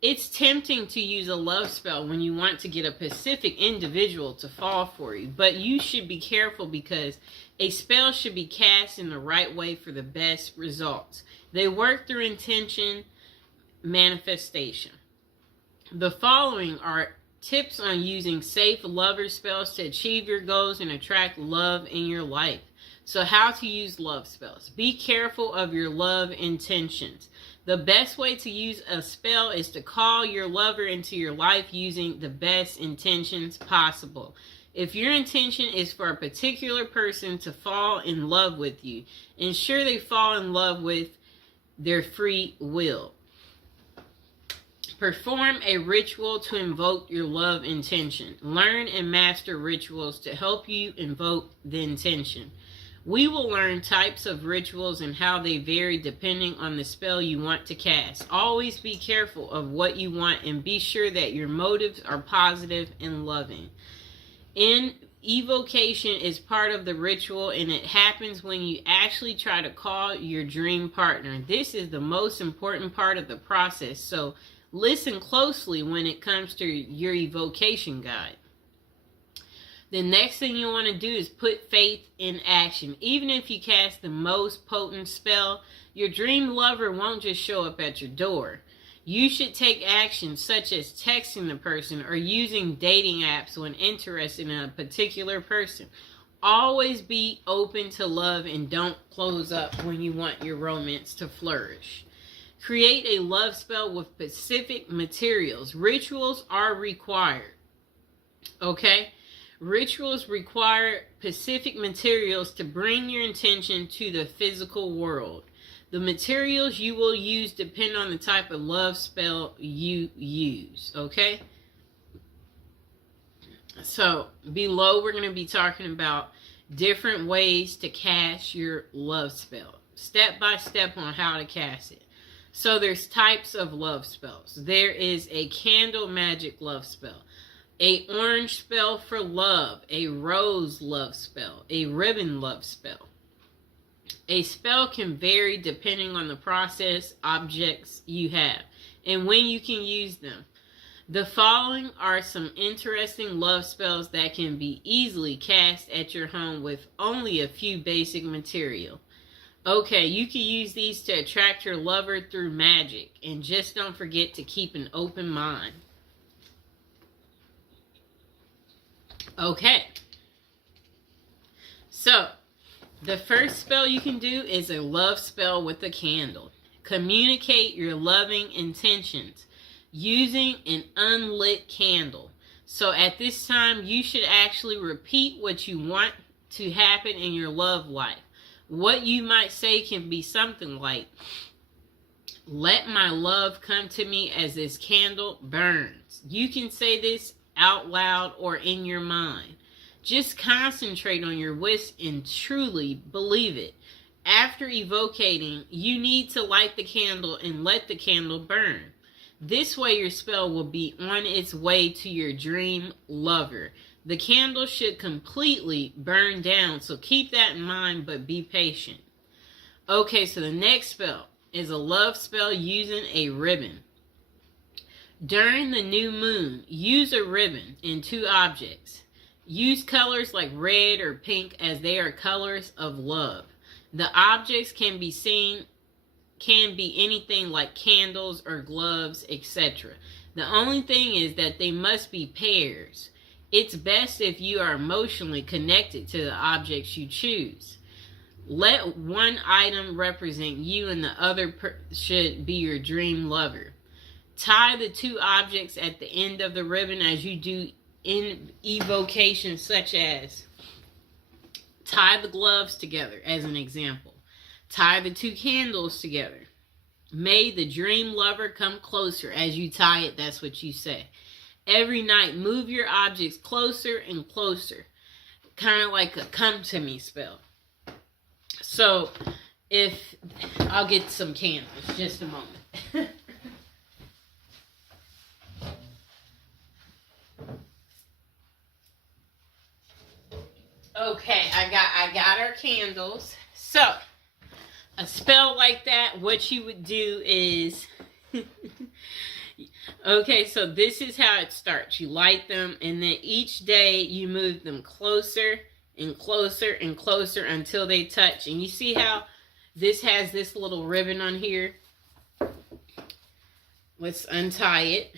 It's tempting to use a love spell when you want to get a specific individual to fall for you, but you should be careful because a spell should be cast in the right way for the best results. They work through intention manifestation. The following are tips on using safe lover spells to achieve your goals and attract love in your life. So, how to use love spells. Be careful of your love intentions. The best way to use a spell is to call your lover into your life using the best intentions possible. If your intention is for a particular person to fall in love with you, ensure they fall in love with their free will. Perform a ritual to invoke your love intention. Learn and master rituals to help you invoke the intention. We will learn types of rituals and how they vary depending on the spell you want to cast. Always be careful of what you want and be sure that your motives are positive and loving. Evocation is part of the ritual, and it happens when you actually try to call your dream partner. This is the most important part of the process, so listen closely when it comes to your evocation guide. The next thing you want to do is put faith in action. Even if you cast the most potent spell, your dream lover won't just show up at your door. You should take action such as texting the person or using dating apps when interested in a particular person. Always be open to love and don't close up when you want your romance to flourish. Create a love spell with specific materials. Rituals are required. Okay? Rituals require specific materials to bring your intention to the physical world. The materials you will use depend on the type of love spell you use, okay? So, below we're going to be talking about different ways to cast your love spell. Step by step on how to cast it. So, there's types of love spells. There is a candle magic love spell. A orange spell for love, a rose love spell, a ribbon love spell. A spell can vary depending on the process, objects you have, and when you can use them. The following are some interesting love spells that can be easily cast at your home with only a few basic material. Okay, you can use these to attract your lover through magic, and just don't forget to keep an open mind. Okay, so the first spell you can do is a love spell with a candle. Communicate your loving intentions using an unlit candle. So at this time, you should actually repeat what you want to happen in your love life. What you might say can be something like, "Let my love come to me as this candle burns." You can say this out loud or in your mind. Just concentrate on your wish and truly believe it. After evocating, you need to light the candle and let the candle burn. This way your spell will be on its way to your dream lover. The candle should completely burn down, so keep that in mind, but be patient. Okay, so the next spell is a love spell using a ribbon. During the new moon, use a ribbon in two objects. Use colors like red or pink as they are colors of love. The objects can be anything like candles or gloves, etc. The only thing is that they must be pairs. It's best if you are emotionally connected to the objects you choose. Let one item represent you and the other should be your dream lover. Tie the two objects at the end of the ribbon as you do in evocation, such as tie the gloves together as an example. Tie the two candles together. May the dream lover come closer as you tie it. That's what you say. Every night, move your objects closer and closer. Kind of like a come to me spell. So, I'll get some candles, just a moment. Okay, I got our candles. So, a spell like that, what you would do is Okay, so this is how it starts. You light them, and then each day you move them closer and closer and closer until they touch. And you see how this has this little ribbon on here? Let's untie it.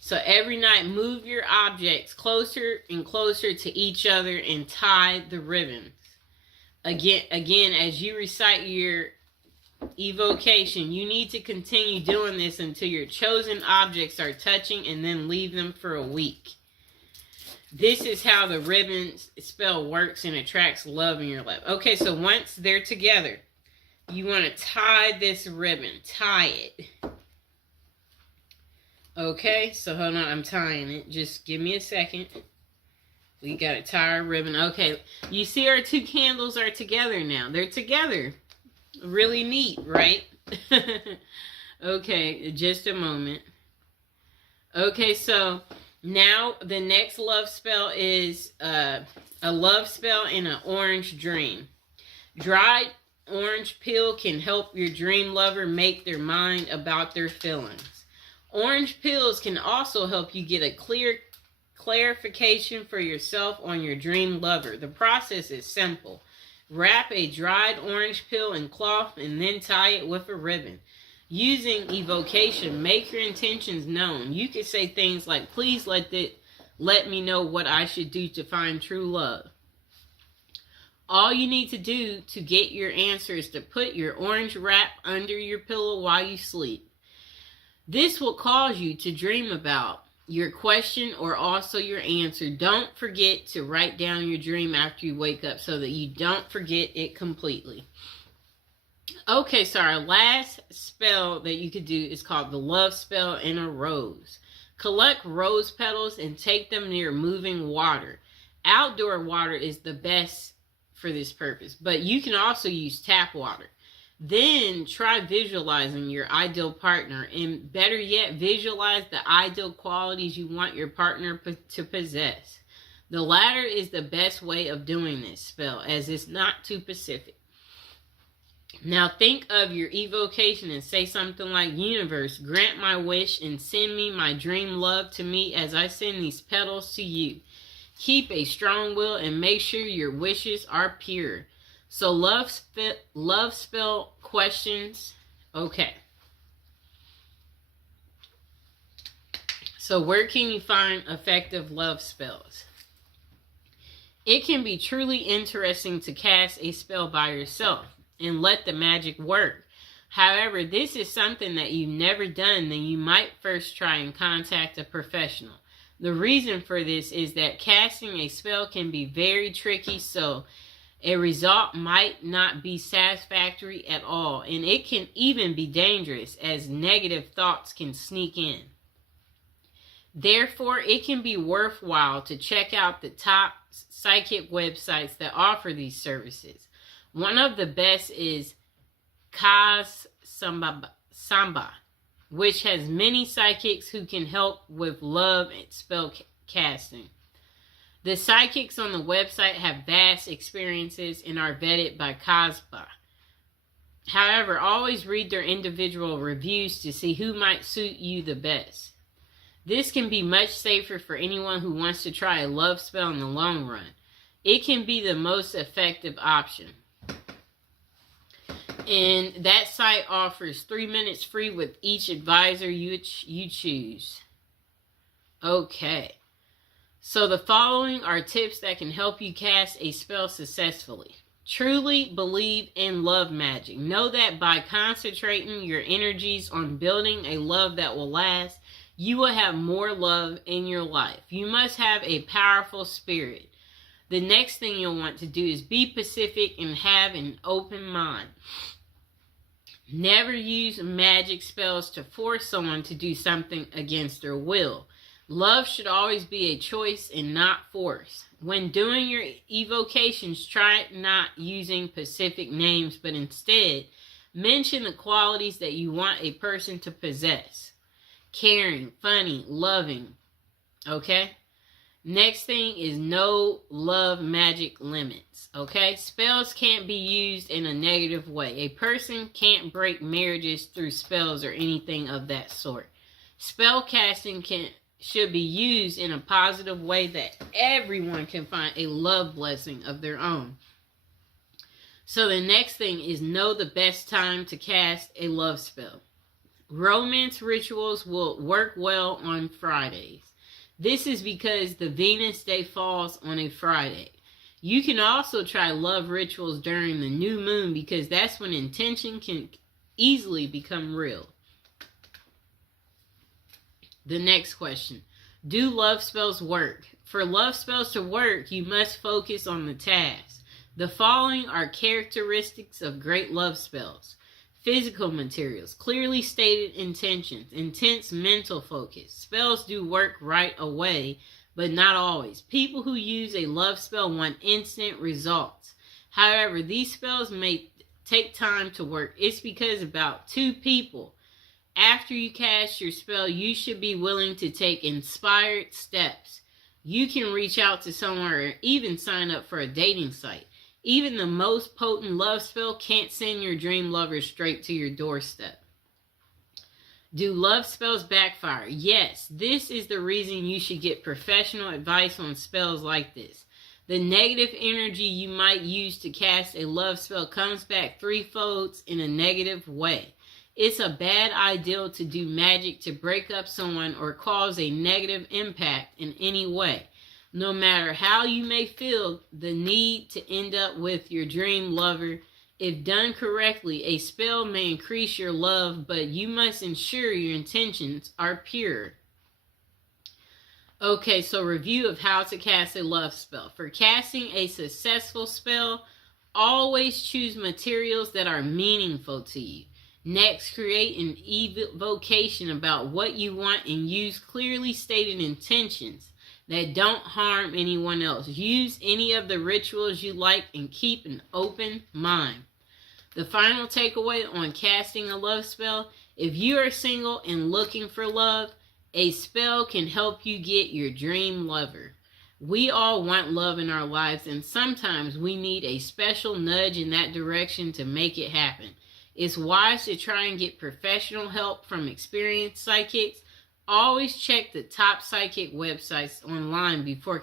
So every night, move your objects closer and closer to each other and tie the ribbons. Again, as you recite your evocation, you need to continue doing this until your chosen objects are touching, and then leave them for a week. This is how the ribbon spell works and attracts love in your life. Okay, so once they're together, you want to tie this ribbon. Tie it. Okay, so hold on, I'm tying it. Just give me a second. We got to tie our ribbon. Okay, you see our two candles are together now. They're together. Really neat, right? Okay, just a moment. Okay, so now the next love spell is a love spell in an orange dream. Dried orange peel can help your dream lover make their mind about their feelings. Orange peels can also help you get a clear clarification for yourself on your dream lover. The process is simple. Wrap a dried orange peel in cloth and then tie it with a ribbon. Using evocation, make your intentions known. You can say things like, please let me know what I should do to find true love. All you need to do to get your answer is to put your orange wrap under your pillow while you sleep. This will cause you to dream about your question or also your answer. Don't forget to write down your dream after you wake up so that you don't forget it completely. Okay, so our last spell that you could do is called the love spell in a rose. Collect rose petals and take them near moving water. Outdoor water is the best for this purpose, but you can also use tap water. Then try visualizing your ideal partner, and better yet, visualize the ideal qualities you want your partner to possess. The latter is the best way of doing this spell, as it's not too specific. Now think of your evocation and say something like, universe, grant my wish and send me my dream love to me as I send these petals to you. Keep a strong will and make sure your wishes are pure. So love spell questions. Okay. So where can you find effective love spells? It can be truly interesting to cast a spell by yourself and let the magic work. However, this is something that you've never done, then you might first try and contact a professional. The reason for this is that casting a spell can be very tricky, so a result might not be satisfactory at all, and it can even be dangerous as negative thoughts can sneak in. Therefore, it can be worthwhile to check out the top psychic websites that offer these services. One of the best is Kaz Samba, which has many psychics who can help with love and spell casting. The psychics on the website have vast experiences and are vetted by Kazba. However, always read their individual reviews to see who might suit you the best. This can be much safer for anyone who wants to try a love spell in the long run. It can be the most effective option. And that site offers 3 minutes free with each advisor you choose. Okay. So the following are tips that can help you cast a spell successfully. Truly believe in love magic. Know that by concentrating your energies on building a love that will last, you will have more love in your life. You must have a powerful spirit. The next thing you'll want to do is be pacific and have an open mind. Never use magic spells to force someone to do something against their will. Love should always be a choice and not force. When doing your evocations, try not using specific names, but instead mention the qualities that you want a person to possess. Caring, funny, loving. Okay? Next thing is no love magic limits. Okay? Spells can't be used in a negative way. A person can't break marriages through spells or anything of that sort. Spell casting should be used in a positive way that everyone can find a love blessing of their own. So the next thing is know the best time to cast a love spell. Romance rituals will work well on Fridays. This is because the Venus day falls on a Friday. You can also try love rituals during the new moon because that's when intention can easily become real. The next question. Do love spells work? For love spells to work, you must focus on the task. The following are characteristics of great love spells. Physical materials, clearly stated intentions, intense mental focus. Spells do work right away, but not always. People who use a love spell want instant results. However, these spells may take time to work. It's because about 2 people. After you cast your spell, you should be willing to take inspired steps. You can reach out to someone or even sign up for a dating site. Even the most potent love spell can't send your dream lover straight to your doorstep. Do love spells backfire? Yes, this is the reason you should get professional advice on spells like this. The negative energy you might use to cast a love spell comes back threefold in a negative way. It's a bad idea to do magic to break up someone or cause a negative impact in any way. No matter how you may feel the need to end up with your dream lover, if done correctly, a spell may increase your love, but you must ensure your intentions are pure. Okay, so review of how to cast a love spell. For casting a successful spell, always choose materials that are meaningful to you. Next, create an evocation about what you want and use clearly stated intentions that don't harm anyone else. Use any of the rituals you like and keep an open mind. The final takeaway on casting a love spell: if you are single and looking for love, a spell can help you get your dream lover. We all want love in our lives, and sometimes we need a special nudge in that direction to make it happen. It's wise to try and get professional help from experienced psychics. Always check the top psychic websites online before